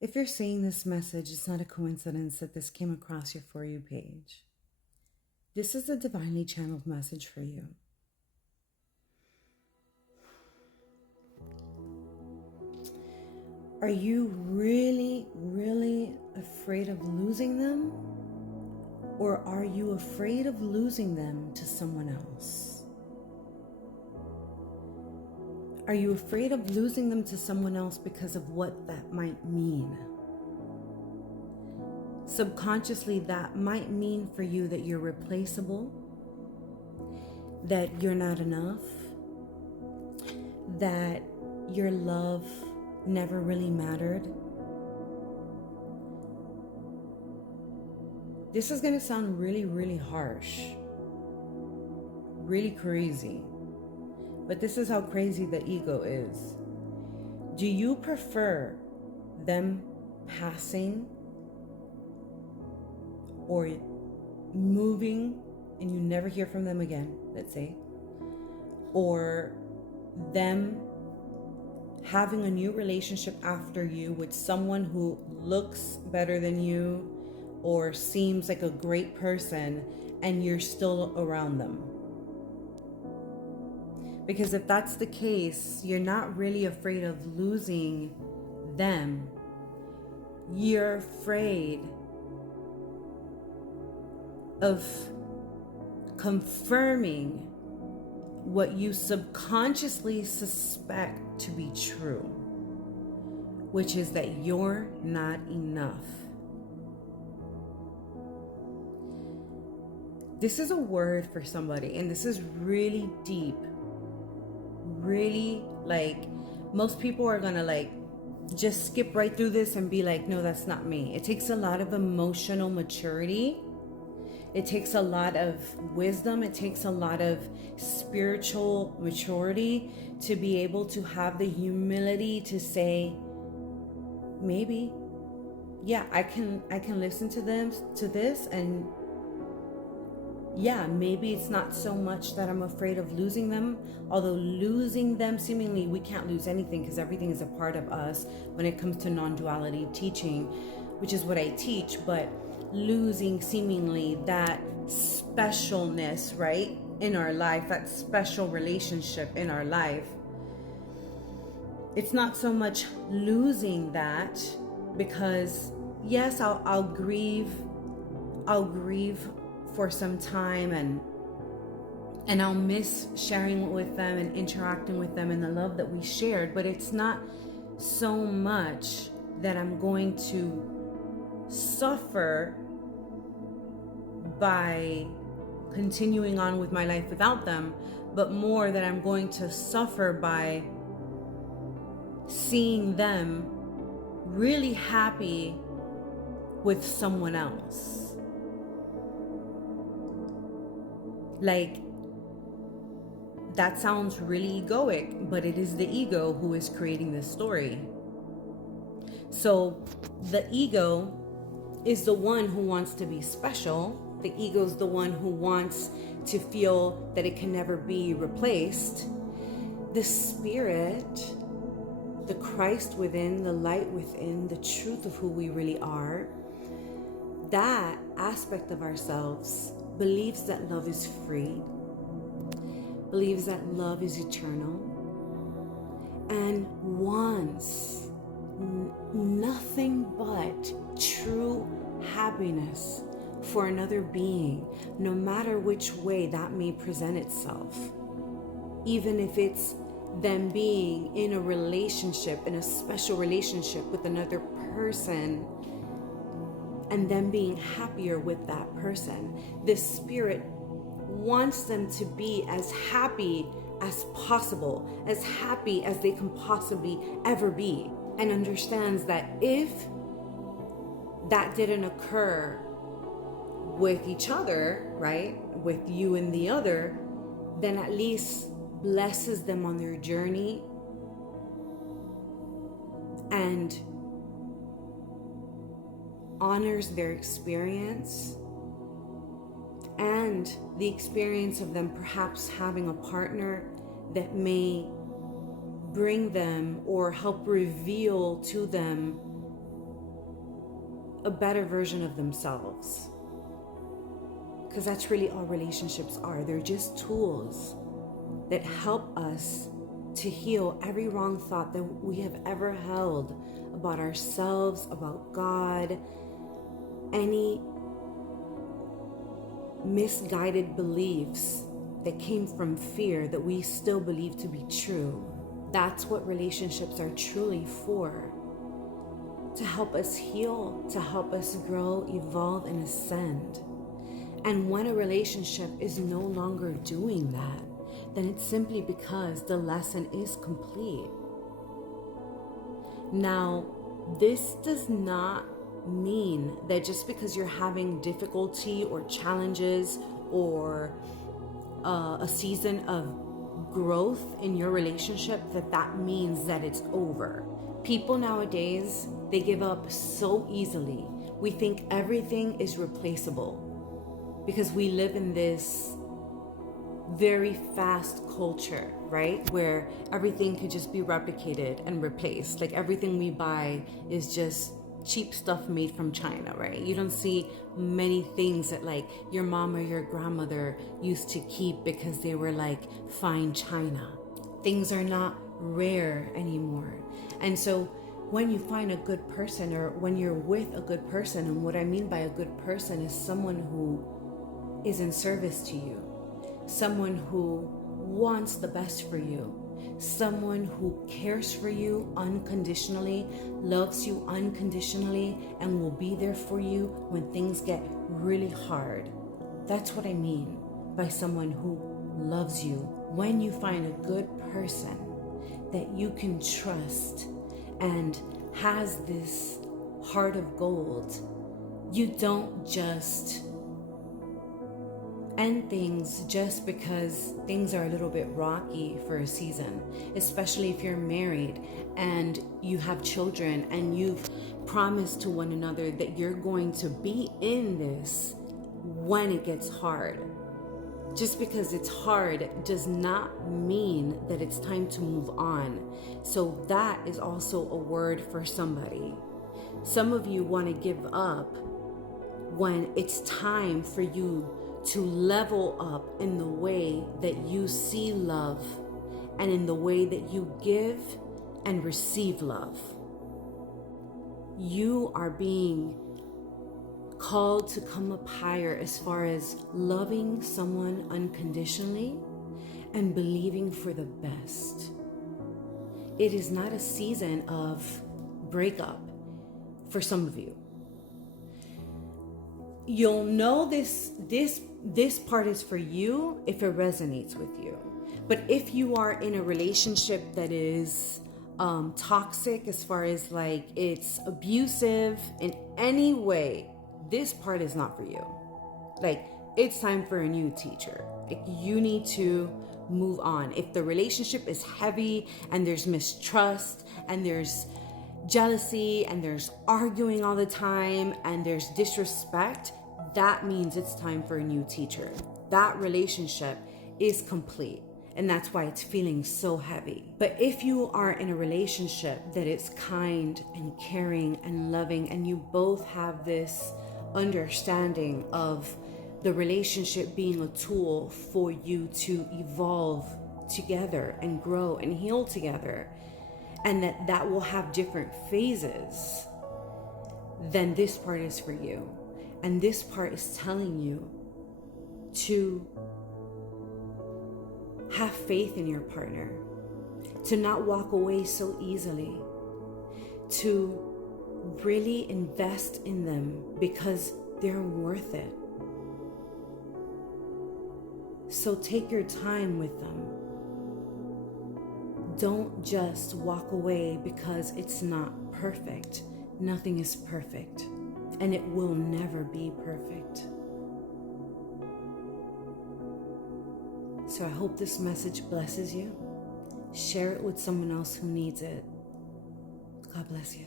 If you're seeing this message, it's not a coincidence that this came across your For You page. This is a divinely channeled message for you. Are you really, really afraid of losing them? Or are you afraid of losing them to someone else? Are you afraid of losing them to someone else because of what that might mean? Subconsciously, that might mean for you that you're replaceable, that you're not enough, that your love never really mattered. This is going to sound really, really harsh, really crazy, but this is how crazy the ego is. Do you prefer them passing or moving and you never hear from them again, let's say, or them having a new relationship after you with someone who looks better than you or seems like a great person and you're still around them? Because if that's the case, you're not really afraid of losing them. You're afraid of confirming what you subconsciously suspect to be true, which is that you're not enough. This is a word for somebody, and this is really deep. Really, like, most people are gonna just skip right through this and be like, no, that's not me. It takes a lot of emotional maturity. It takes a lot of wisdom. It takes a lot of spiritual maturity to be able to have the humility to say, maybe, yeah, I can listen to this, and yeah, maybe it's not so much that I'm afraid of losing them, although losing them, seemingly we can't lose anything because everything is a part of us when it comes to non-duality teaching, which is what I teach. But losing seemingly that specialness, right, in our life, that special relationship in our life, it's not so much losing that, because yes, I'll grieve for some time, and I'll miss sharing with them and interacting with them and the love that we shared, but it's not so much that I'm going to suffer by continuing on with my life without them, but more that I'm going to suffer by seeing them really happy with someone else. Like, that sounds really egoic, but it is the ego who is creating this story. So the ego is the one who wants to be special. The ego is the one who wants to feel that it can never be replaced. The spirit, the Christ within, the light within, the truth of who we really are, that aspect of ourselves believes that love is free, believes that love is eternal, and wants nothing but true happiness for another being, no matter which way that may present itself. Even if it's them being in a relationship, in a special relationship with another person, and them being happier with that person. The spirit wants them to be as happy as possible, as happy as they can possibly ever be, and understands that if that didn't occur with each other, right, with you and the other, then at least blesses them on their journey and honors their experience and the experience of them perhaps having a partner that may bring them or help reveal to them a better version of themselves. Because that's really all relationships are. They're just tools that help us to heal every wrong thought that we have ever held about ourselves, about God, any misguided beliefs that came from fear that we still believe to be true. That's what relationships are truly for. To help us heal, to help us grow, evolve, and ascend. And when a relationship is no longer doing that, then it's simply because the lesson is complete. Now, this does not mean that just because you're having difficulty or challenges or a season of growth in your relationship, that means that it's over. People nowadays, they give up so easily. We think everything is replaceable because we live in this very fast culture, right? Where everything could just be replicated and replaced. Like everything we buy is just cheap stuff made from China, right? You don't see many things that like your mom or your grandmother used to keep because they were like fine china. Things are not rare anymore. And so when you find a good person, or when you're with a good person, and what I mean by a good person is someone who is in service to you, someone who wants the best for you, someone who cares for you unconditionally, loves you unconditionally, and will be there for you when things get really hard. That's what I mean by someone who loves you. When you find a good person that you can trust and has this heart of gold, you don't just end things just because things are a little bit rocky for a season, especially if you're married and you have children and you've promised to one another that you're going to be in this when it gets hard. Just because it's hard does not mean that it's time to move on. So that is also a word for somebody. Some of you want to give up when it's time for you to level up in the way that you see love and in the way that you give and receive love. You are being called to come up higher as far as loving someone unconditionally and believing for the best. It is not a season of breakup for some of you. You'll know this part is for you if it resonates with you. But if you are in a relationship that is toxic, as far as like it's abusive in any way, this part is not for you. Like, it's time for a new teacher. Like, you need to move on. If the relationship is heavy and there's mistrust and there's jealousy and there's arguing all the time and there's disrespect, that means it's time for a new teacher. That relationship is complete, and that's why it's feeling so heavy. But if you are in a relationship that is kind and caring and loving, and you both have this understanding of the relationship being a tool for you to evolve together and grow and heal together, and that will have different phases, then this part is for you. And this part is telling you to have faith in your partner, to not walk away so easily, to really invest in them because they're worth it. So take your time with them. Don't just walk away because it's not perfect. Nothing is perfect, and it will never be perfect. So I hope this message blesses you. Share it with someone else who needs it. God bless you.